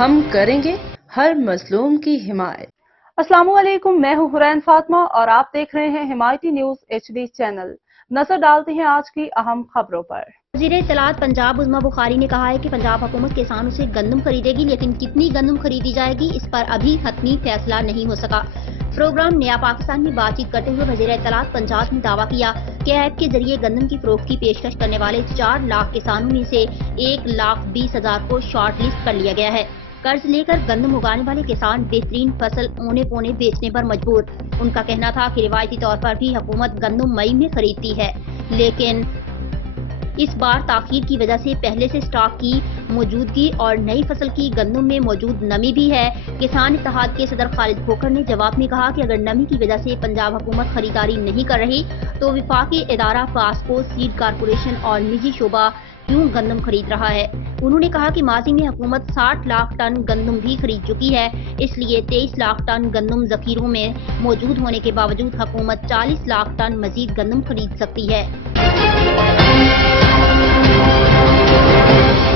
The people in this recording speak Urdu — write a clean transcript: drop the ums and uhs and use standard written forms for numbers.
ہم کریں گے ہر مظلوم کی حمایت۔ السلام علیکم، میں ہوں حرین فاطمہ اور آپ دیکھ رہے ہیں حمایتی نیوز HD چینل۔ نظر ڈالتے ہیں آج کی اہم خبروں پر۔ وزیر اطلاعات پنجاب عظمیٰ بخاری نے کہا ہے کہ پنجاب حکومت کسانوں سے گندم خریدے گی، لیکن کتنی گندم خریدی جائے گی اس پر ابھی حتمی فیصلہ نہیں ہو سکا۔ پروگرام نیا پاکستان میں بات چیت کرتے ہوئے وزیر اطلاعات پنجاب نے دعویٰ کیا کہ ایپ کے ذریعے گندم کی فروخت کی پیشکش کرنے والے 4 لاکھ کسانوں میں سے 1,20,000 کو شارٹ لسٹ کر لیا گیا ہے۔ قرض لے کر گندم اگانے والے کسان بہترین فصل اونے پونے بیچنے پر مجبور۔ ان کا کہنا تھا کہ روایتی طور پر بھی حکومت گندم مئی میں خریدتی ہے، لیکن اس بار تاخیر کی وجہ سے پہلے سے سٹاک کی موجودگی اور نئی فصل کی گندم میں موجود نمی بھی ہے۔ کسان اتحاد کے صدر خالد کھوکھر نے جواب میں کہا کہ اگر نمی کی وجہ سے پنجاب حکومت خریداری نہیں کر رہی تو وفاقی ادارہ پاسکو سیڈ کارپوریشن اور نجی شعبہ کیوں گندم خرید رہا ہے۔ انہوں نے کہا کہ ماضی میں حکومت 60 لاکھ ٹن گندم بھی خرید چکی ہے، اس لیے 23 لاکھ ٹن گندم ذخیروں میں موجود ہونے کے باوجود حکومت 40 لاکھ ٹن مزید گندم خرید سکتی ہے۔